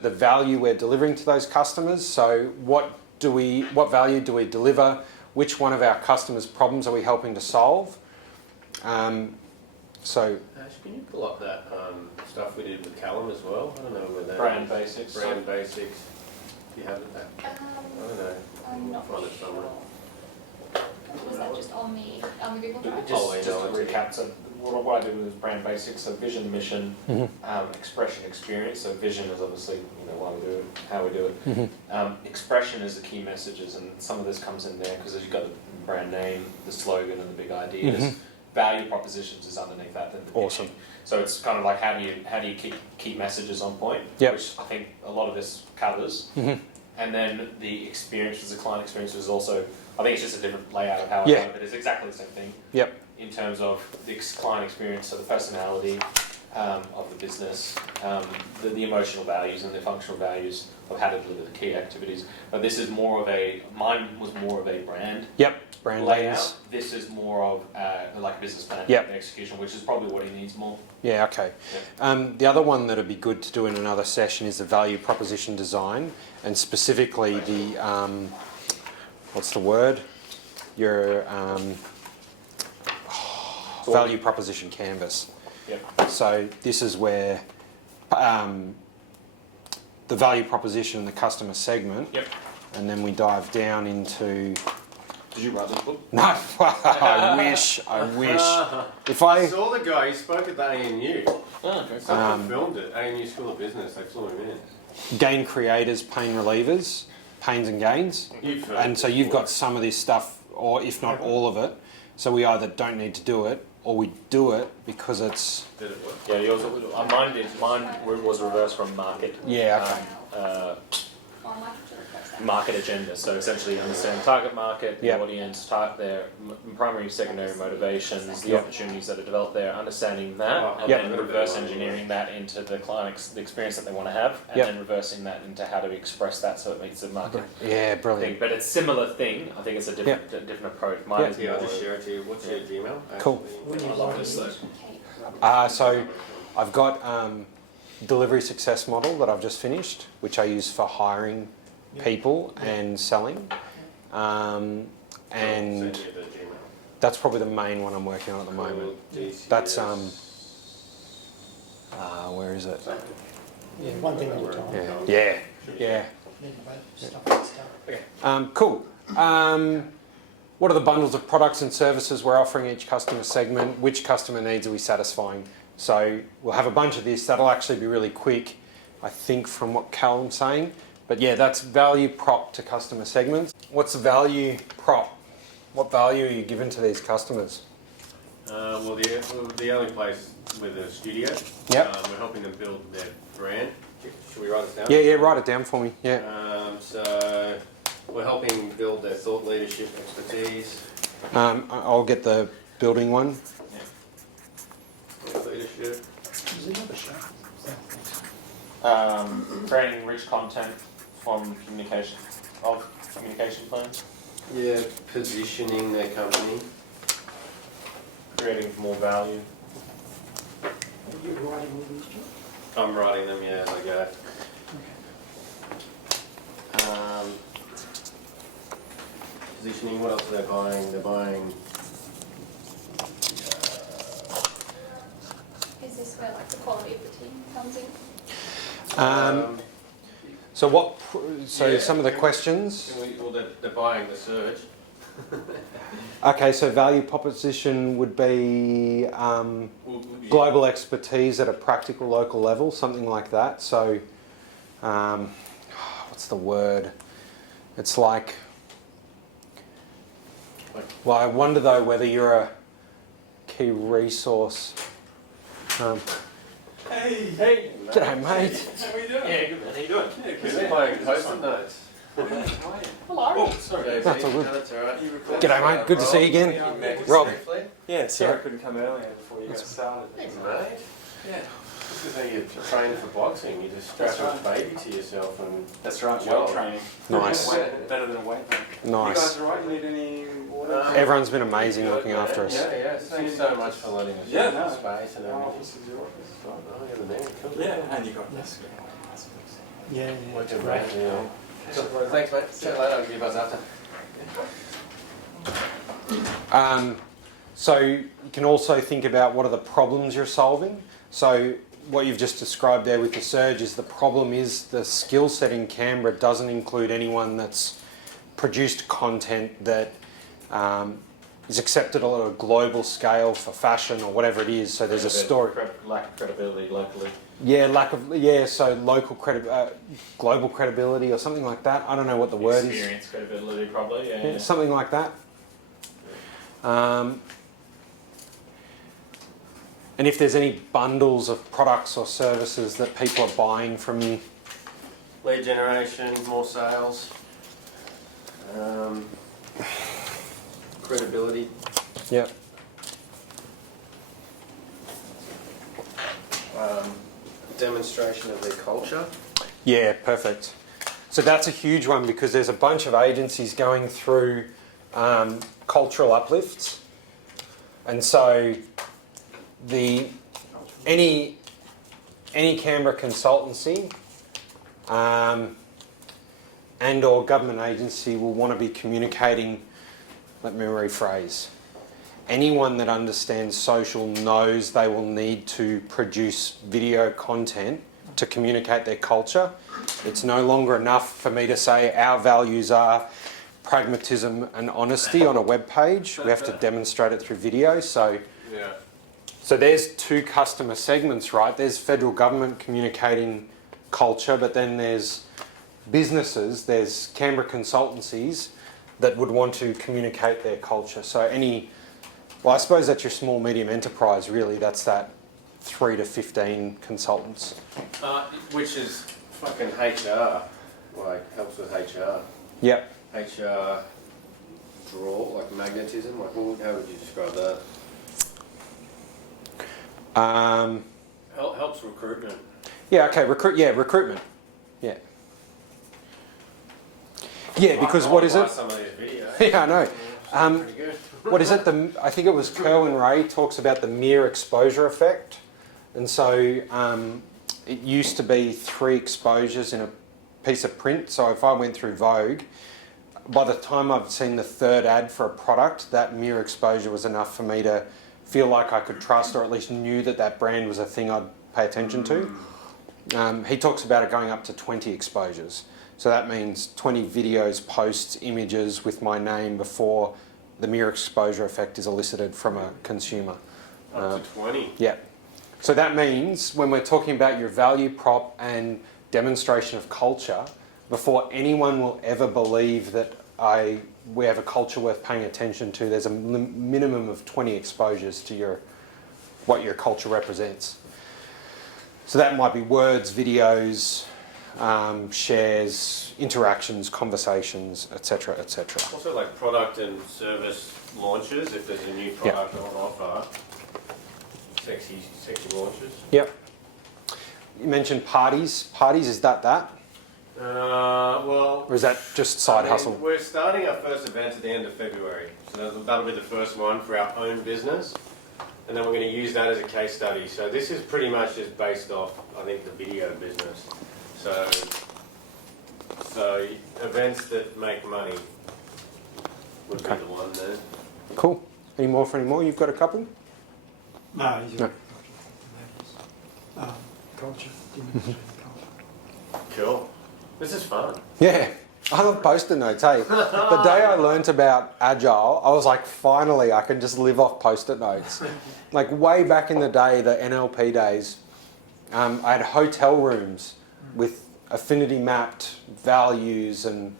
the value we're delivering to those customers. So what value do we deliver? Which one of our customers' problems are we helping to solve? So Ash, can you pull up that stuff we did with Callum as well? I don't know where that Brand is. basics. Brand basics. Do you have it back? I don't know. I'm not Find it somewhere. Was that just on the Google Drive? Just to recap, so what I did was brand basics, so vision, mission, expression, experience. So vision is obviously why we do it, how we do it. Expression is the key messages, and some of this comes in there because you've got the brand name, the slogan, and the big ideas. Value propositions is underneath that. Then the awesome. pitching. So it's kind of like how do you keep key messages on point, which I think a lot of this covers. And then the experience, the client experience, is also, I think it's just a different layout of how I do it, but it's exactly the same thing. In terms of the client experience, so the personality of the business, the emotional values and the functional values of how to deliver the key activities. But this is more of mine was more of a brand. Brand layout. lens. This is more of like a business plan execution, which is probably what he needs more. Okay. The other one that would be good to do in another session is the value proposition design, and specifically the what's the word? Your value proposition canvas. So this is where the value proposition and the customer segment, and then we dive down into. Did you write this book? No, I wish. If I saw the guy, he spoke at the ANU. Oh, okay. Someone filmed it, ANU School of Business, they flew him in. gain creators, pain relievers, pains and gains. And so you've got some of this stuff, or if not all of it. So we either don't need to do it, or we do it because it's... Did it work? Yeah, yours, mine was reversed from market. Market agenda. So essentially understand target market, the audience, their primary, secondary motivations, the opportunities that are developed there, understanding that, and then reverse engineering that into the client the experience that they want to have, and then reversing that into how to express that so it meets the market. Brilliant. Thing. But it's similar thing. I think it's a different approach. Mine is I'll just share it to you. What's your Gmail? Cool. I love this though. So I've got delivery success model that I've just finished, which I use for hiring people and selling, and that's probably the main one I'm working on at the moment. That's where is it? Yeah, one thing at a time. Yeah. Stuff. Cool. What are the bundles of products and services we're offering each customer segment? Which customer needs are we satisfying? So we'll have a bunch of this. That'll actually be really quick, I think, from what Callum's saying. But yeah, that's value prop to customer segments. What's the value prop? What value are you giving to these customers? Well, the only place with a studio. We're helping them build their brand. Should we write this down? Yeah, write it down for me. So we're helping build their thought leadership expertise. I'll get the building one. Thought leadership. Is it another show? Creating rich content from communication plans. Yeah, positioning their company. Creating more value. Are you writing all these, John? I'm writing them, as I go. Okay. Positioning, what else are they buying? They're buying... Is this where like the quality of the team comes in? So some of the questions. Well, they're buying the search. Okay, so value proposition would be global expertise at a practical local level, something like that. So, what's the word? It's like, well, I wonder though whether you're a key resource. Hey! G'day, mate. How are you doing? Yeah, good man. How you doing? Yeah, good. Playing Post-it notes. Hello. Oh, sorry. That's all good. No, that's all right. G'day, mate. Good to see you again. Rob. Yeah, sorry I couldn't come earlier before you got started. Thanks, mate. Yeah. This is how you train for boxing. You just strap a baby to yourself and... That's right, weight training. Nice. Better than a weight room. You Nice. guys alright? You need any water? Everyone's been amazing looking after us. Yeah. Thanks so much for letting us use the space and Our everything. office is your office. Oh, yeah, the man. Cool. Yeah, and you got this. Yeah, Worked yeah. in great. Yeah. Thanks, mate. Chat later. I'll give you a buzz after. So you can also think about what are the problems you're solving. So what you've just described there with the surge is the problem is the skill set in Canberra doesn't include anyone that's produced content that is accepted at a global scale for fashion or whatever it is. So there's a story. Lack of credibility locally. Yeah, so local global credibility or something like that. I don't know what the word is. Experience credibility, probably. Yeah. Something like that. And if there's any bundles of products or services that people are buying from you. Lead generation, more sales. Credibility. Yep. Demonstration of their culture. Yeah, perfect. So that's a huge one because there's a bunch of agencies going through cultural uplifts, and so any Canberra consultancy and or government agency will want to be communicating. Let me rephrase. Anyone that understands social knows they will need to produce video content to communicate their culture. It's no longer enough for me to say our values are pragmatism and honesty on a web page. We have to demonstrate it through video. So there's two customer segments, right? There's federal government communicating culture, but then there's businesses, there's Canberra consultancies that would want to communicate their culture. So I suppose that's your small, medium enterprise, really. That's that 3 to 15 consultants. Which is fucking HR, like helps with HR. Yep. HR draw, like magnetism, like how would you describe that? Helps recruitment. Yeah, okay, recruitment. Yeah. Yeah, because what is it? Some of these videos. Yeah, I know. Pretty good. What is it? I think it was Kerwin Ray talks about the mere exposure effect. And so it used to be 3 exposures in a piece of print. So if I went through Vogue, by the time I've seen the 3rd ad for a product, that mere exposure was enough for me to feel like I could trust, or at least knew that that brand was a thing I'd pay attention to. He talks about it going up to 20 exposures. So that means 20 videos, posts, images with my name before the mere exposure effect is elicited from a consumer. Up to 20. Yeah. So that means when we're talking about your value prop and demonstration of culture, before anyone will ever believe that we have a culture worth paying attention to, there's a minimum of 20 exposures to what your culture represents. So that might be words, videos, shares, interactions, conversations, etc., etc. Also like product and service launches, if there's a new product on offer. Sexy launches. Yep. You mentioned parties. Parties, is that? Well... Or is that just side hustle? We're starting our first event at the end of February. So that'll be the first one for our own business. And then we're going to use that as a case study. So this is pretty much just based off, I think, the video business. So events that make money would be the one there. Cool. Any more for any more? You've got a couple? No, he's No. culture. Demonstrating culture. Cool. This is fun. Yeah. I love post-it notes, hey. The day I learnt about Agile, I was like, finally, I can just live off post-it notes. Like way back in the day, the NLP days, I had hotel rooms with affinity mapped values and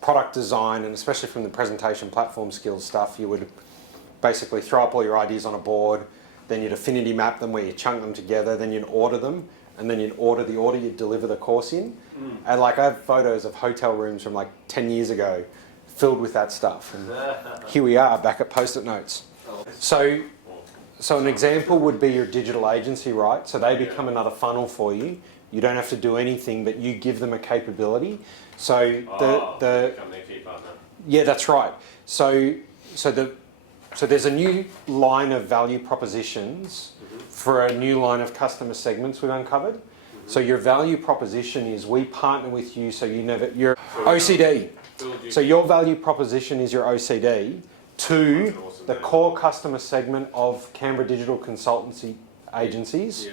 product design, and especially from the presentation platform skills stuff, you would basically throw up all your ideas on a board, then you'd affinity map them where you chunk them together, then you'd order them, and then you'd order the order you'd deliver the course in. And like I have photos of hotel rooms from like 10 years ago filled with that stuff. And here we are back at post-it notes. So an example would be your digital agency, right? So they become another funnel for you. You don't have to do anything, but you give them a capability. So become their key partner. yeah, that's right. So there's a new line of value propositions for a new line of customer segments we've uncovered. So your value proposition is we partner with you, so you never, your OCD. So your value proposition is your OCD to the core customer segment of Canberra digital consultancy agencies.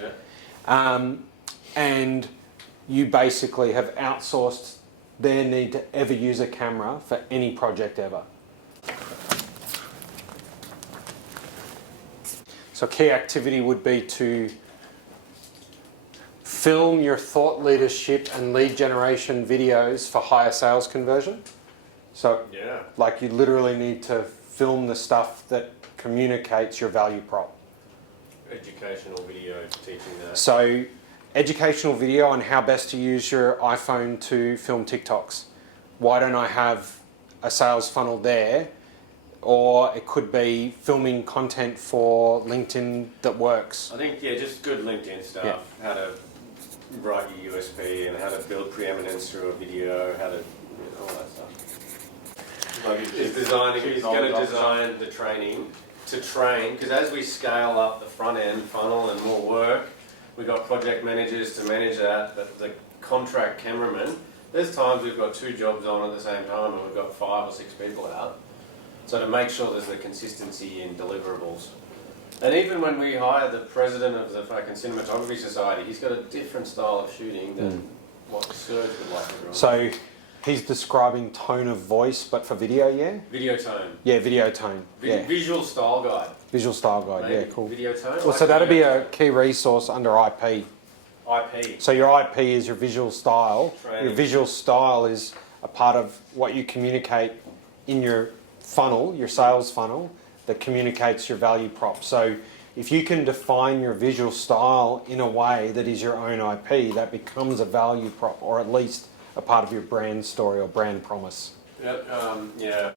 And you basically have outsourced their need to ever use a camera for any project ever. So key activity would be to film your thought leadership and lead generation videos for higher sales conversion. So like you literally need to film the stuff that communicates your value prop. Educational video teaching that. So educational video on how best to use your iPhone to film TikToks. Why don't I have a sales funnel there? Or it could be filming content for LinkedIn that works. I think, just good LinkedIn stuff. How to write your USP and how to build preeminence through a video, how to, all that stuff. Like he's going to design the training to train, because as we scale up the front end funnel and more work, we've got project managers to manage that, but the contract cameraman, there's times we've got 2 jobs on at the same time and we've got 5 or 6 people out. So to make sure there's the consistency in deliverables. And even when we hire the president of the fucking Cinematography Society, he's got a different style of shooting than what Serge would like to do. So he's describing tone of voice, but for video, Video tone. Yeah, video tone. Visual style guide. Visual style guide, Maybe. cool. Video tone. Well, so that'll be a key resource under IP. IP. So your IP is your visual style. Training. Your visual style is a part of what you communicate in your funnel, your sales funnel, that communicates your value prop. So if you can define your visual style in a way that is your own IP, that becomes a value prop, or at least a part of your brand story or brand promise. Yep, yeah.